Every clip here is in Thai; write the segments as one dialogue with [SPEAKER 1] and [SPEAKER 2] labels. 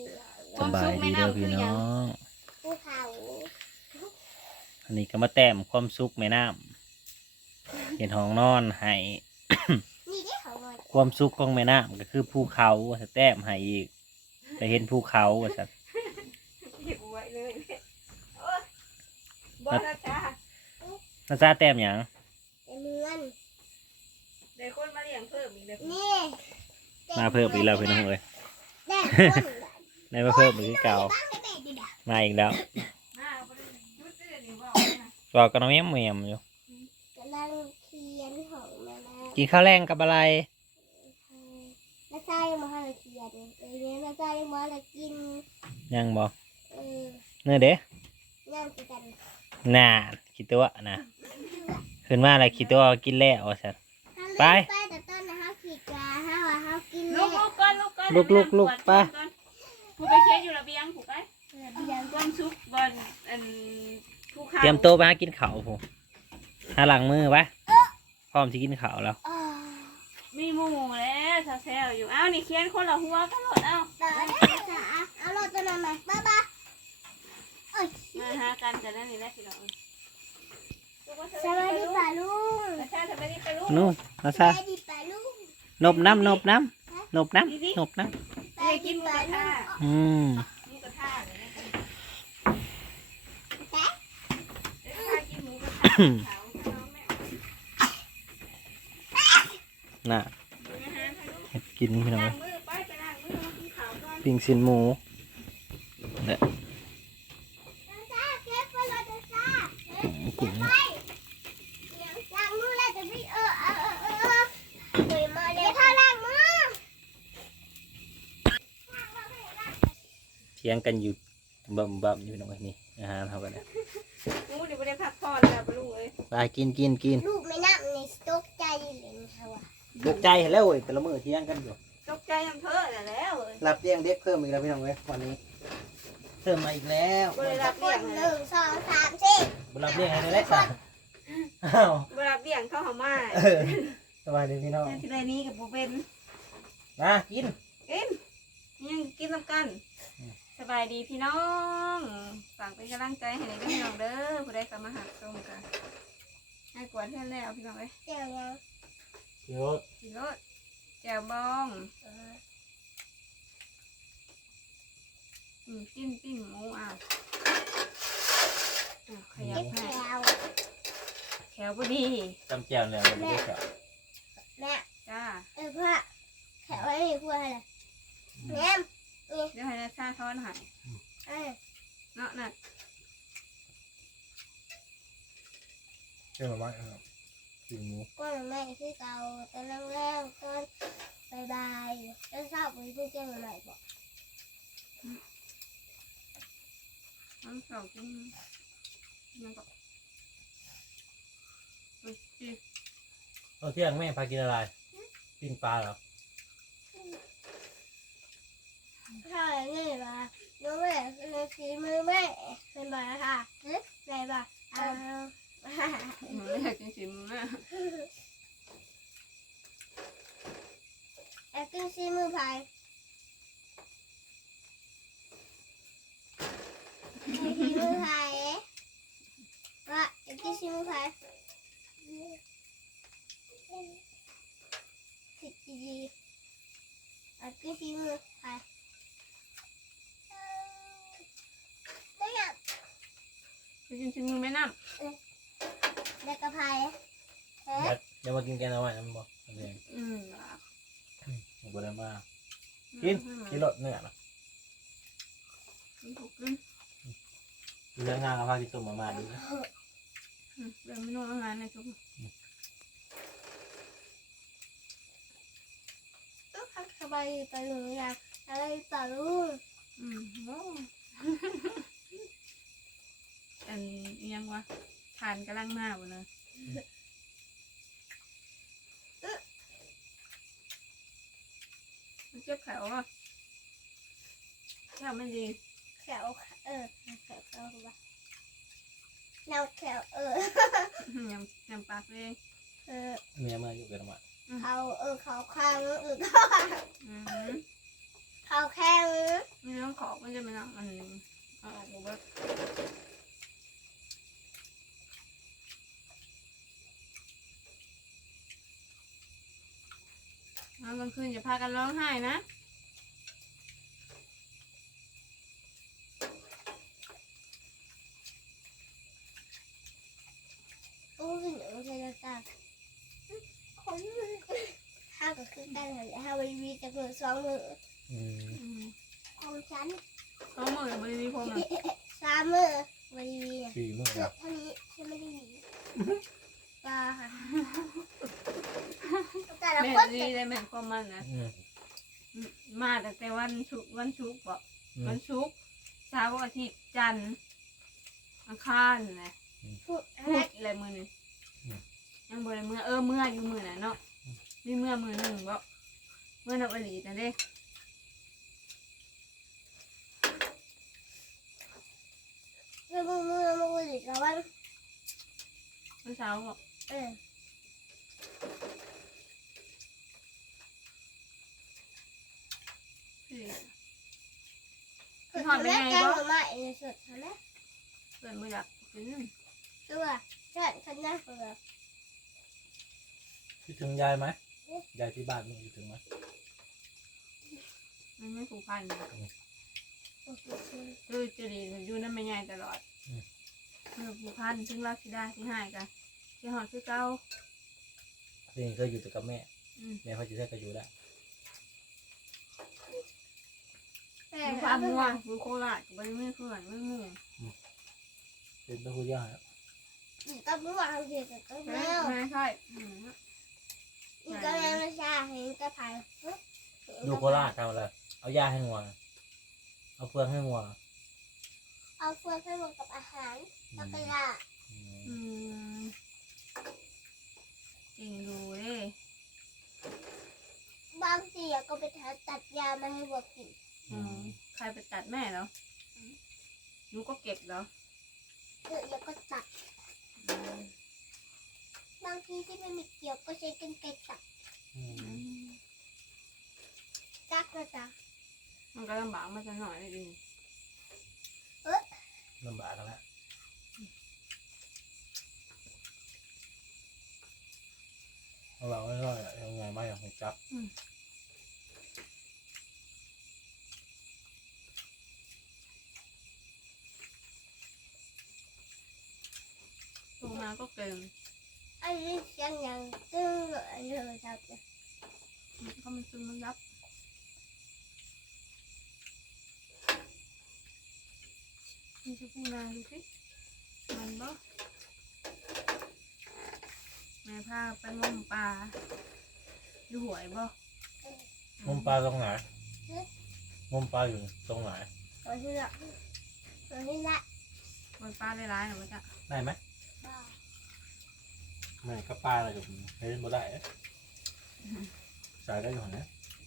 [SPEAKER 1] สบายดีเด้อพี่น้อง
[SPEAKER 2] ภูเขา
[SPEAKER 1] อันนี้ก็มาแต้มความสุขแม่น้ำเห็นห้องนอนให้
[SPEAKER 2] นี่ได้เขาหมด
[SPEAKER 1] ความสุขของแม่น้ำก็คือภูเขาว่าแต้มให้อีกไปเห็นภูเขาว่าสัตว์
[SPEAKER 3] เก็บไว้เลยโอ้ยบอลนะจ้า
[SPEAKER 1] น่าจะแต้มหยัง
[SPEAKER 2] เป็นเงิน
[SPEAKER 3] เดี๋ยวคนมาเลี้ยงเพิ่มอีกเลย
[SPEAKER 2] นี่
[SPEAKER 1] มาเพิ่มอีกแล้วพี่น้องเลย
[SPEAKER 2] ได้คน
[SPEAKER 1] ได้มาเพิ่มอีกคือเก่า
[SPEAKER 2] บ้างได้ดีด่ะ
[SPEAKER 1] มาอีกแล้ว
[SPEAKER 3] มาเอาไปเลยยุดเสื้อนี่บอกนะ
[SPEAKER 1] บอกกันน้องเมียมเมียมอยู่
[SPEAKER 2] กำลังเขียนของมาแล้ว
[SPEAKER 1] กินข้าวแรงกับอะไร
[SPEAKER 2] น้าใจมาให้เราเขียนเลยน้าใจมาเรากิน
[SPEAKER 1] ยังบอก
[SPEAKER 2] เออ
[SPEAKER 1] เนื้อเด้
[SPEAKER 2] งานกินกัน
[SPEAKER 1] น่าคิดตัวนะขึ้นมาอะไรคิดตัวกินแล้วว่าสัตว์ ไป
[SPEAKER 2] ไปแต่ต้นนะฮะขีดกาฮะว่าฮะกิน
[SPEAKER 3] ลู
[SPEAKER 2] เละ
[SPEAKER 3] กก่อนลูกก่อน
[SPEAKER 1] ลูกไป
[SPEAKER 3] ผูไปเช็ดอยู่ระเบียงผูไป
[SPEAKER 2] เบียง
[SPEAKER 3] ก้อนซุปบอลอันภูเขา
[SPEAKER 1] เตรียมโต๊ะไปหากินข้าวผมหาหลังมือไปพร้อมที่กินข้าวแล้ว
[SPEAKER 2] อ๋อ
[SPEAKER 3] มีหมูแล้วแซวๆอยู่อ้าวนี่เคียนคนละหัวกันหมดเอ้า
[SPEAKER 2] ต่อได้จ้ะเอารถตัวนั้นมาบ้าบ้าเอ้ย
[SPEAKER 3] มาหากันกันนั่นนี่แหละพี่น้อง
[SPEAKER 2] สวัสดีป่าลุง
[SPEAKER 3] แต่ถ้าจะไม่ได้ไปลูก
[SPEAKER 1] นู่นนะ
[SPEAKER 2] ส
[SPEAKER 1] ซะ
[SPEAKER 2] วัสดีป่าลุง
[SPEAKER 1] นบน้ำนบน้ำนบน้ำนบน้
[SPEAKER 3] ไปกินหมูกระทะ
[SPEAKER 1] ำอืม
[SPEAKER 3] หมูกระทะเลยนะเดี๋ยวพากินหมูกระทะเขาน้องแม่
[SPEAKER 1] น่ะ
[SPEAKER 3] อาหารให้ลูก
[SPEAKER 1] เฮ็ดกินพี่น้อง
[SPEAKER 3] ล้างมือไปล้างมือมากินข้าวก่อน
[SPEAKER 1] ปิ้งสินหมูเนี่ย
[SPEAKER 2] จ้าเก็บไว้รถจ้า
[SPEAKER 1] กุ้ง
[SPEAKER 2] ล้างมือแล้วจะไม่เดี๋ยวมาเดี๋ยวถ้าล้างมือ
[SPEAKER 1] เถียงกันอยู่บ่มอยู่พี่น้องนี่อาหารเขากันเนี่ย
[SPEAKER 3] หมูเดี๋ยวไม่ได้พักผ่อนแล้วปะลูกเอ้ย
[SPEAKER 1] ไปกิน
[SPEAKER 2] ลูกไม่นับในสต๊อกใจเลยค่ะว่ะ
[SPEAKER 1] ตกใจแล้วเว้ยแต่ละมื้อเถียงกันอยู่
[SPEAKER 3] ตกใจน้ำเพ้อแล้วเอ้ย
[SPEAKER 1] รับเลี้ยงเด็กเพิ่มอีกแล้วพี่น้องเว้ยวันนี้เพิ่มมาอีกแล้ว
[SPEAKER 3] บ่ได้รับ
[SPEAKER 2] ค
[SPEAKER 3] เลี้ย
[SPEAKER 2] น
[SPEAKER 3] ง
[SPEAKER 2] ห
[SPEAKER 3] เล
[SPEAKER 2] นึ่
[SPEAKER 3] ย
[SPEAKER 2] งสองสามสี่
[SPEAKER 1] บ่รับเลี้ยงให้ได้แล้วจ้ะอ้าว
[SPEAKER 3] บ่รับเลี้ยงเข้าหามา
[SPEAKER 1] เออสบายดีพี่น้อง
[SPEAKER 3] ที่ไรนี้กับบ่เป็น
[SPEAKER 1] มากิน
[SPEAKER 3] กินยังกินน้ำกัน สบายดีพี่น้องฝากเป็นกำลังใจให้ในพี่น้องเด้อผู้ใดเข้ามาหักตรงกันให้กวดเพื่อนแล้วพี่น้องเอ้ย
[SPEAKER 2] เดี๋ยวยัง
[SPEAKER 1] เดี๋ยว
[SPEAKER 3] กินรสแจ่วบอง จิ้มปิ้งหมูอ่ะขยั
[SPEAKER 2] เก็
[SPEAKER 3] บบ ให้
[SPEAKER 2] แถว
[SPEAKER 3] แขวพอดี
[SPEAKER 1] จำแจ่วแล้วไม่ได้แจ่ว
[SPEAKER 2] แม่
[SPEAKER 3] จ้า
[SPEAKER 2] พ่อแถวไอ้นี่พูดอะไรแม่
[SPEAKER 3] เดี๋ยวให้นาซาทอนใหาย เนาะน่ะ
[SPEAKER 1] เจ้าไม้ปิ้งหมู
[SPEAKER 2] ก็แม่คือเก่าตอนแรกๆก็บายแล้วทราบว่าเพิ่งเจอใหม่บอก
[SPEAKER 3] น้องสาวกินยังก็จี
[SPEAKER 1] ตอนเที่ยงแม่พากินอะไรปิ้งปลาเหรอ
[SPEAKER 2] ถ้าอย่างนี้มาน้องแม่คือฝีมือแม่เป็นบ่อยค่ะแม่บอกเอา
[SPEAKER 3] หนูไม่อยากกินสิมึงนะ
[SPEAKER 2] แอคติ้งซีมือพายซีมือพายว่าแอคติ้งซีมือพายผิดดีแอคติ้งซีมือพายไม่อยาก
[SPEAKER 3] ไปกินสิมึงไม่น้
[SPEAKER 2] เด็กกระพายเอ๊ะ
[SPEAKER 1] เดี๋ยวมากินแกงเอาไว้นะมันบอกเดี๋ยว
[SPEAKER 3] ำ
[SPEAKER 1] บ่ได้มากินรสเนื้อนะ
[SPEAKER 3] กินถูกกิน
[SPEAKER 1] กินเรื่องงานกับพากินต้มมาดีนะ
[SPEAKER 3] เรื่องเมนูอาหารในทุก
[SPEAKER 2] สบายไปหรือยังอะไรต่อลูก
[SPEAKER 3] โอ้อันยังวะทานกำลังมาบ่เนอะมันเจ็บแขวอ่ะแขวไม่ดี
[SPEAKER 2] แขวแขวว่าแนวแขว
[SPEAKER 3] ยำปากเลย
[SPEAKER 1] เมียมาอยู่กันมา
[SPEAKER 2] เขาเขาข้างเขาแข้ง
[SPEAKER 3] มีเรื่องของมันจะไม่นะมันเอาออกหมดแล้วแล้วกลางคืนอย่าพากันร้องไห้นะ
[SPEAKER 2] โอ้ยหนูจะตาคนห้าก็คือกันเลยห้าวันวีจะเกิด2 มื้อ
[SPEAKER 1] อืม
[SPEAKER 2] ของฉัน
[SPEAKER 3] ต้องมือบริวีพรมอ่ะ
[SPEAKER 2] 3 มื้อวันวี
[SPEAKER 1] 4 มื้อ
[SPEAKER 2] เกือ
[SPEAKER 1] แล้
[SPEAKER 2] บ
[SPEAKER 1] ว
[SPEAKER 2] เท่านี้ฉันไม่ได้หวีปลาค่ะแต่ละ
[SPEAKER 3] แม่
[SPEAKER 2] คน
[SPEAKER 3] ดีได้แม่ความมันนะ
[SPEAKER 1] อืม
[SPEAKER 3] มาตั้งแต่วันศุกร์บอก
[SPEAKER 1] อื
[SPEAKER 3] วั
[SPEAKER 1] ม
[SPEAKER 3] นศุกร์เสาร์อาทิตย์จันทร์อังคารนะ
[SPEAKER 2] พูด
[SPEAKER 3] พุธอะไรมือนี่ยังบ่ได้เมื่อเมื่ออยู่มือน่ะเนาะมีเมื่อมือหนึ่งบ่เมื่อนับอลีแต่เด้
[SPEAKER 2] มืออีกแล้ววัน
[SPEAKER 3] วันเสาร์บอก
[SPEAKER 2] เออ
[SPEAKER 3] พี่หอดเป็นไง
[SPEAKER 2] แกง
[SPEAKER 3] บ่
[SPEAKER 2] หน่อไม้ในสุดทำไม
[SPEAKER 3] เปิดมืออยากกิน
[SPEAKER 2] ตัวเชิดขันหน้าเปิด
[SPEAKER 1] คิดถึงยายไหมยายที่บ้านมึงคิดถึงไหม
[SPEAKER 3] มันไม่ผูกพันนะ
[SPEAKER 2] โอ้โห
[SPEAKER 3] คือจะดีอยู่นั่นไม่ง่ายตลอดผูกพันถึงรักสิได้ที่ให้กันที่หอดคือเก่า
[SPEAKER 1] นี่เคยอยู่แต่กับแม่แม่เขาจะได้ก็อยู่ได้
[SPEAKER 3] มีความม่วงคือโคราชกับบริเวณเพื่อนไม่มู่
[SPEAKER 1] เป็นตะคุย่าแล้ว
[SPEAKER 2] อีกก็ไม่วางเดียวกับก็แมว
[SPEAKER 3] ไม่ใช่
[SPEAKER 2] อีกก็แมวไม่ใช่เห็นก็ผ่าน
[SPEAKER 1] ดูโคราชทำอะไรเอาหญ้าให้งัวเอาเฟืองให้งัว
[SPEAKER 2] เอาเฟืองให้รวมกับอาหารแล้วก็ยา
[SPEAKER 3] จริงดูเด้
[SPEAKER 2] บางทีก็ไปตัดยามาให้วัวกิน
[SPEAKER 3] ใครไปตัดแม่แล้วหนูก็เก็บแล้ว
[SPEAKER 2] แล้วก็ตัดบางทีที่ไม่มีเกี่ยวก็ใช้กรรไกรตัดจักนะจ๊ะ
[SPEAKER 3] มันก็ลำบากมาจะหน่อยดิ
[SPEAKER 1] ลำบากกันแล้วเราไม่รอดยังไงไม่อยากให้จับ
[SPEAKER 3] ลงมาก็เกิน
[SPEAKER 2] อันนี้ยังตึ้งเลยจับ
[SPEAKER 3] ก็มันซึมมันรับมันจะพูดมาดูสิมันบ่แม่พาไปงมปลาอยู่หวยบ่
[SPEAKER 1] งมปลาตรงไหนงมปลาอยู่ตรงไหน
[SPEAKER 2] ตัวที่ละตัวที่ละ
[SPEAKER 3] บนปลาหลายๆหนูมันจะ
[SPEAKER 1] ได้ไหมไม่ก็ปลาอะไรกับเฮ้ยบ่ได้ใส่ได้อยู่นะ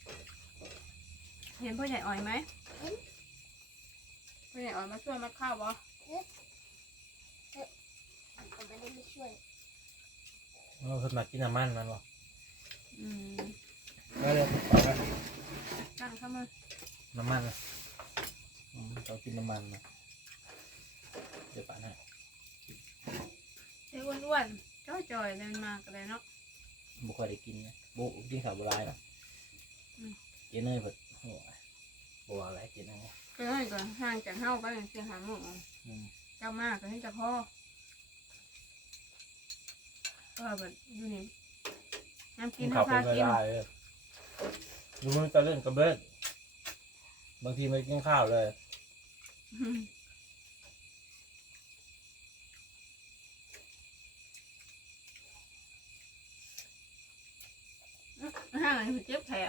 [SPEAKER 3] เห็นพ่อใหญ่อ่อยไหมพ่อใหญ่อ่อยมาช่วยมาข้าวบ่
[SPEAKER 2] ก็ไม่ได้มาช่วย
[SPEAKER 1] เราขึ้นมากินน้ำมันมันบ่
[SPEAKER 3] อืม
[SPEAKER 1] ได้เลยปลา
[SPEAKER 3] ตั้งเข้ามา
[SPEAKER 1] น้ำมันเรากินน้ำมันนะเดี๋ยวปลาให้
[SPEAKER 3] เจ้อ้วนๆจ่อยๆเดินมากันเลยเนาะ
[SPEAKER 1] บุคอยได้กินนะบุกินข้าวโบราณนะเจเนยแบบโอ้ยบัวอะไรเจเนย
[SPEAKER 3] ก็ให้ก่อนห่างจากเฮาก็ยังเสียหาหมูเจ้ามากก็ให้จะพ่อก็แบบอยู่นี่น้ำกิ
[SPEAKER 1] กิ
[SPEAKER 3] น
[SPEAKER 1] นข้าว
[SPEAKER 3] น้ำ
[SPEAKER 1] เป็น
[SPEAKER 3] พา
[SPEAKER 1] เว
[SPEAKER 3] กิน
[SPEAKER 1] ลาเลยดูมันจะเล่นกับเบิร์ดบางทีไม่กินข้าวเลย
[SPEAKER 3] ห่างเลยเจ็บแผล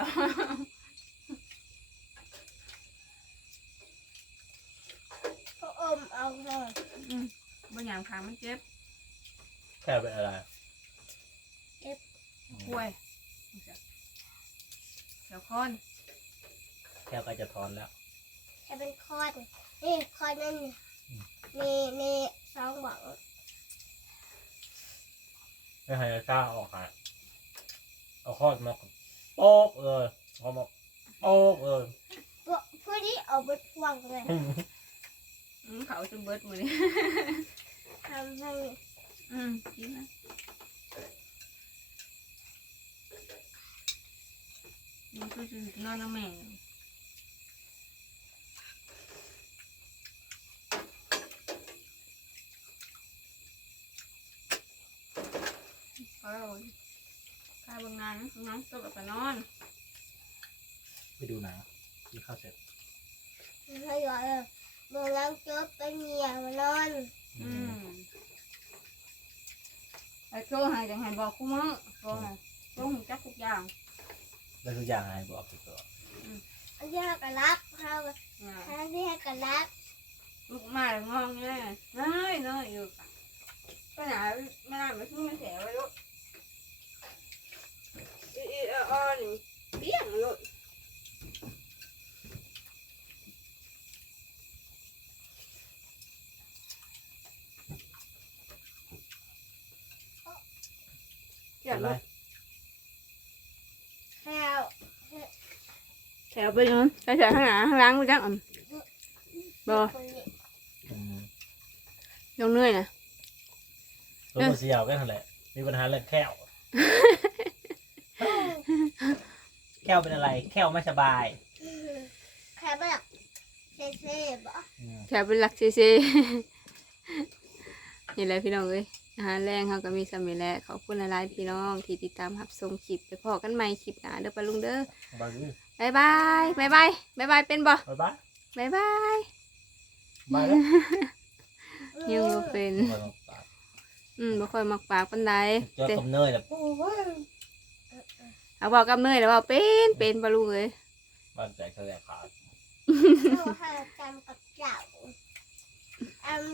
[SPEAKER 2] ก็อมเอาเลย
[SPEAKER 3] บางอย่างขามันเจ็บ
[SPEAKER 1] แค่เป็นอะไร
[SPEAKER 3] ป่วยเดี๋ยวค้อน
[SPEAKER 1] แค่ก็จะทอนแล้ว
[SPEAKER 2] แค่เป็นคอนนี่คอนนั่นนี่2 บอก
[SPEAKER 1] ไม่ให้กล้าออกหาเอาคอดมาโป๊กเลยเอามาโป๊กเลย
[SPEAKER 2] ผู้ดีเอาไปพวงเลย
[SPEAKER 3] เขาจะเบิดมือนี่
[SPEAKER 2] ทำให้
[SPEAKER 3] กินนะมันก็จะนอนน้ำแม่พอแล้วข้าวบางนานน้องตัวแบบนอน
[SPEAKER 1] ไปดูหนังกินข้าวเสร็จ
[SPEAKER 2] ให้ก่อนเลยเมื่อล้างจบไปเมียมานอน
[SPEAKER 3] ไอ้โจ้หายจังหันบอกคู่มั้งโจ้หายโจ้หูจักทุกอย่าง
[SPEAKER 1] แล้วทุกอย่างให้บอกไปก่อน
[SPEAKER 2] อันที่ให้กันรับเขาอันที่ให้กันรับ
[SPEAKER 3] ลูกมาแล้วงองแง่น้อยอยู่ก็หนาไม่ได้ไม่ซื้อไม่แถวไว้ลูกนี่เบี้ยงลูก
[SPEAKER 1] เป็นไร
[SPEAKER 2] แล้ว
[SPEAKER 3] แถวไปนู้นแถวข้างหน้าข้างหล่างไปจังบ่ ยงเหนื่อยนะ
[SPEAKER 1] ตัวเสียวกันนั่นแหละมีปัญหาเรื่องแข้วแข้วเป็นอะไร แข้วไม่สบาย
[SPEAKER 2] แค่แบบเซ่ๆบ่
[SPEAKER 3] แถวเป็นหลักเซนี่แหละพี่น้องเอ้ยอาหารแรงเขาก็มีสามีแหละขอบคุณหลายๆพี่น้องที่ติดตามรับชมคลิปไปพอกันใหม่คลิปหน้าเด้อปะลุงเด้อ
[SPEAKER 1] บ๊าย
[SPEAKER 3] บายบายเป็นบ่
[SPEAKER 1] บาย
[SPEAKER 3] บาย
[SPEAKER 1] บายแล้ว
[SPEAKER 3] ยังบ่เป็นบ่ค่อยมักปากปานใด
[SPEAKER 1] จอด
[SPEAKER 3] แต่
[SPEAKER 1] กับเนยแบบ
[SPEAKER 3] เอาบอกกับเนยแล้วว่าเป็นปะลุงเอ้ย
[SPEAKER 1] บ้านใจเขาแหลกขาด
[SPEAKER 2] เราให้จำ